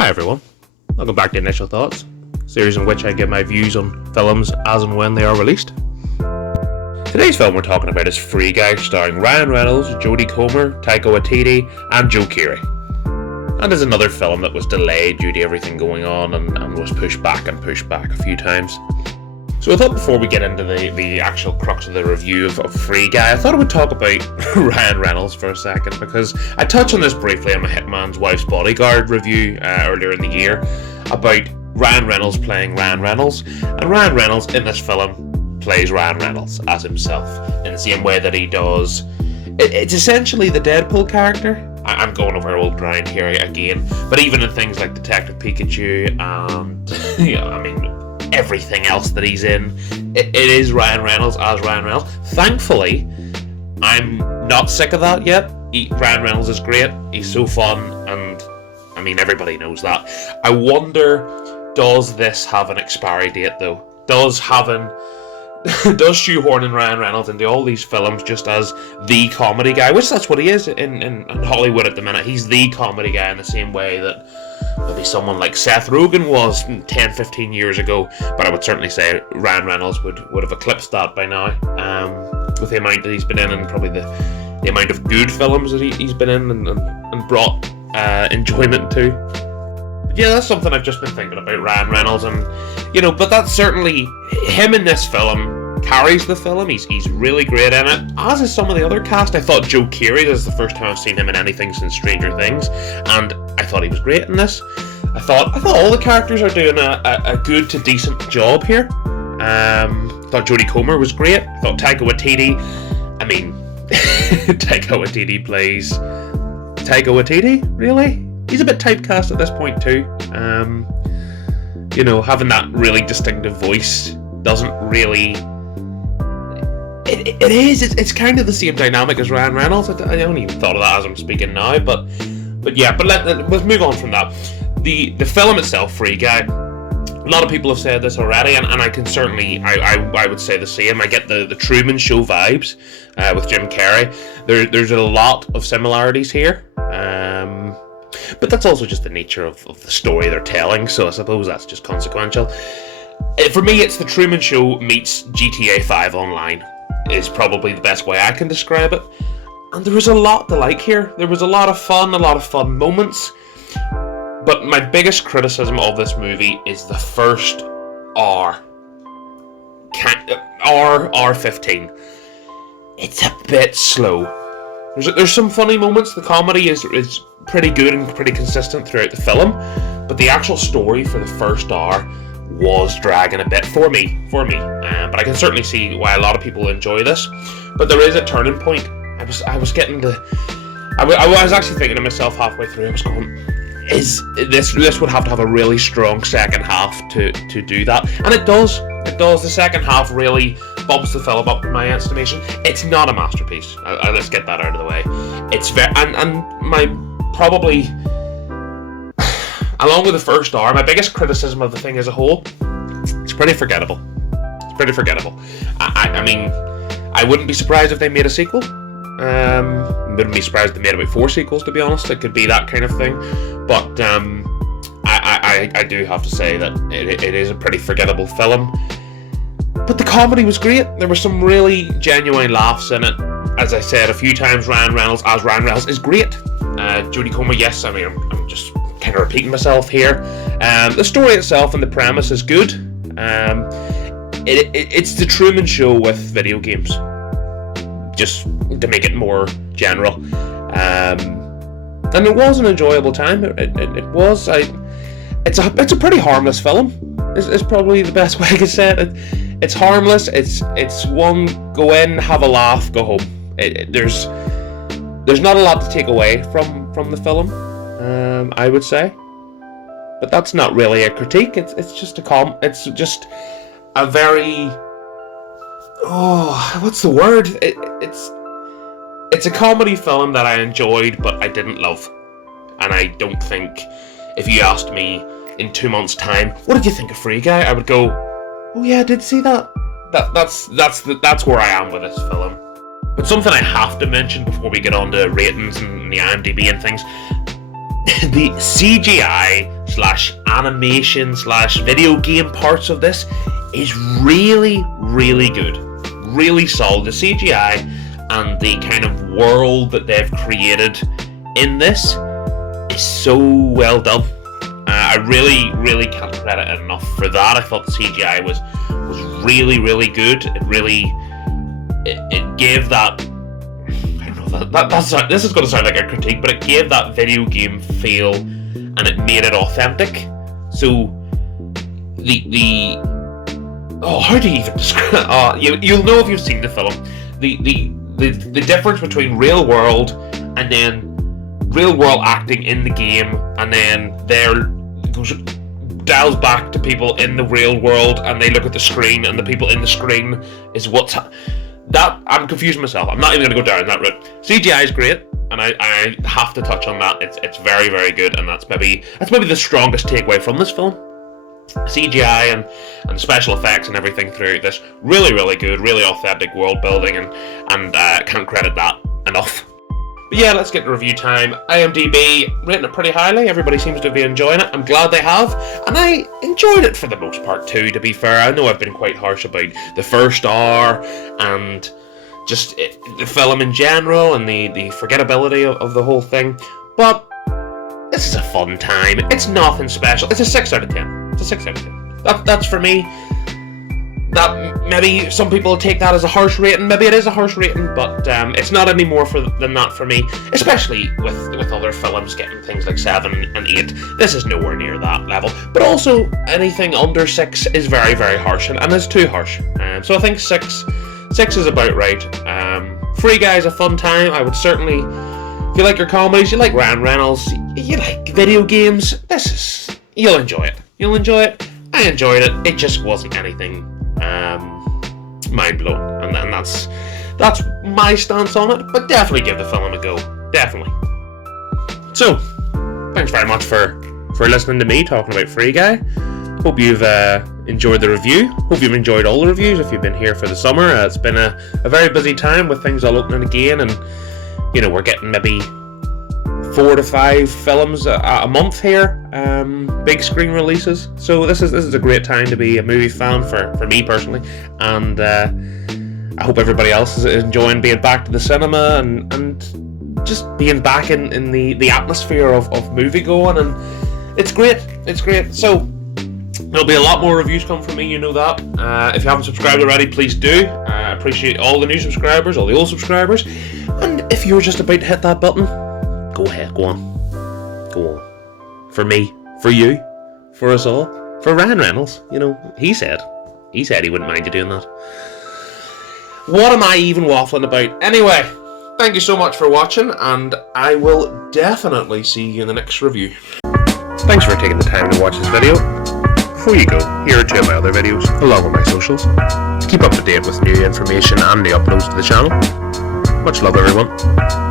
Hi everyone, welcome back to Initial Thoughts, a series in which I give my views on films as and when they are released. Today's film we're talking about is Free Guy, starring Ryan Reynolds, Jodie Comer, Taika Waititi and Joe Keery. And is another film that was delayed due to everything going on and was pushed back a few times. So I thought before we get into the actual crux of the review of Free Guy, I thought I would talk about Ryan Reynolds for a second, because I touched on this briefly in my Hitman's Wife's Bodyguard review earlier in the year about Ryan Reynolds playing Ryan Reynolds, and Ryan Reynolds in this film plays Ryan Reynolds as himself in the same way that he does. It's essentially the Deadpool character. I'm going over old ground here again, but even in things like Detective Pikachu and everything else that he's in, it is Ryan Reynolds as Ryan Reynolds. Thankfully, I'm not sick of that yet. Ryan Reynolds is great. He's so fun, and everybody knows that. I wonder, does this have an expiry date though? Does shoehorning Ryan Reynolds into all these films just as the comedy guy, which that's what he is in Hollywood at the minute. He's the comedy guy in the same way that maybe someone like Seth Rogen was 10-15 years ago, but I would certainly say Ryan Reynolds would have eclipsed that by now, with the amount that he's been in, and probably the amount of good films that he's been in and brought enjoyment to. But yeah, that's something I've just been thinking about, Ryan Reynolds, and but that's certainly him in this film carries the film. He's really great in it, as is some of the other cast. I thought Joe Keery, this is the first time I've seen him in anything since Stranger Things, and I thought he was great in this. I thought all the characters are doing a good to decent job here. I thought Jodie Comer was great. I thought Taika Waititi, Taika Waititi plays Taika Waititi, really? He's a bit typecast at this point too. Having that really distinctive voice doesn't really... It's kind of the same dynamic as Ryan Reynolds. I only even thought of that as I'm speaking now, but let's move on from that. The film itself, Free Guy, a lot of people have said this already, and I can certainly, I would say the same. I get the Truman Show vibes with Jim Carrey. There's a lot of similarities here, but that's also just the nature of the story they're telling, so I suppose that's just consequential. For me, it's the Truman Show meets GTA 5 Online, is probably the best way I can describe it. And there was a lot to like here. There was a lot of fun moments. But my biggest criticism of this movie is the first R15. It's a bit slow. There's some funny moments. The comedy is pretty good and pretty consistent throughout the film, but the actual story for the first hour was dragging a bit for me. But I can certainly see why a lot of people enjoy this. But there is a turning point. I was actually thinking to myself halfway through, I was going, this would have to have a really strong second half to do that, and it does. The second half really bumps the film up in my estimation. It's not a masterpiece. Let's get that out of the way. It's very and my probably, along with the first hour, my biggest criticism of the thing as a whole, it's pretty forgettable. I wouldn't be surprised if they made a sequel. Wouldn't be surprised if they made about 4 sequels, to be honest. It could be that kind of thing. But I do have to say that it is a pretty forgettable film. But the comedy was great. There were some really genuine laughs in it. As I said a few times, Ryan Reynolds as Ryan Reynolds is great. Jodie Comer, yes, I'm just kind of repeating myself here. The story itself and the premise is good. It's the Truman Show with video games, just to make it more general. And it was an enjoyable time. It was. It's a pretty harmless film. Is probably the best way I could say it. It's harmless. It's one go in, have a laugh, go home. There's not a lot to take away from the film, I would say. But that's not really a critique. It's just a very, what's the word? It's a comedy film that I enjoyed, but I didn't love. And I don't think, if you asked me in 2 months' time, what did you think of Free Guy? I would go, oh yeah, I did see that. That's where I am with this film. But something I have to mention before we get on to ratings and the IMDb and things, the CGI slash animation slash video game parts of this is really, really good. Really solid. The CGI and the kind of world that they've created in this is so well done. I really, really can't credit it enough for that. I thought the CGI was really, really good. It gave that, I don't know, this is going to sound like a critique, but it gave that video game feel, and it made it authentic. So how do you even describe? You'll know if you've seen the film. The difference between real world and then real world acting in the game, and then dials back to people in the real world, and they look at the screen, and the people in the screen is that I'm confusing myself. I'm not even going to go down that route. CGI is great, and I have to touch on that. It's very, very good, and that's maybe the strongest takeaway from this film. CGI and special effects and everything throughout this, really, really good, really authentic world building, and can't credit that enough. But yeah, let's get to review time. IMDb rating it pretty highly. Everybody seems to be enjoying it. I'm glad they have, and I enjoyed it for the most part too, to be fair. I know I've been quite harsh about the first hour and just the film in general and the forgettability of the whole thing, but this is a fun time. It's nothing special. It's a 6 out of 10. It's a 6 out of 10. That's for me. That maybe some people take that as a harsh rating. Maybe it is a harsh rating, but it's not any more than that for me. Especially with other films getting things like 7 and 8. This is nowhere near that level. But also anything under 6 is very, very harsh, and it's too harsh. So I think 6 is about right. Free Guy is a fun time. I would certainly, if you like your comedies, you like Ryan Reynolds, you like video games, you'll enjoy it. You'll enjoy it. I enjoyed it. It just wasn't anything mind-blowing, and that's my stance on it, but definitely give the film a go. Definitely. So, thanks very much for listening to me talking about Free Guy. Hope you've enjoyed the review. Hope you've enjoyed all the reviews if you've been here for the summer. It's been a very busy time with things all opening again, and we're getting maybe 4 to 5 films a month here, big screen releases. So this is a great time to be a movie fan for me personally, and I hope everybody else is enjoying being back to the cinema and just being back in the atmosphere of movie going, and it's great. So there'll be a lot more reviews coming from me, you know that. If you haven't subscribed already, please do. I appreciate all the new subscribers, all the old subscribers, and if you're just about to hit that button, go ahead, go on. For me, for you, for us all, for Ryan Reynolds. He said he wouldn't mind you doing that. What am I even waffling about? Anyway, thank you so much for watching, and I will definitely see you in the next review. Thanks for taking the time to watch this video. Before you go, here are 2 of my other videos, along with my socials. Keep up to date with new information and the uploads to the channel. Much love, everyone.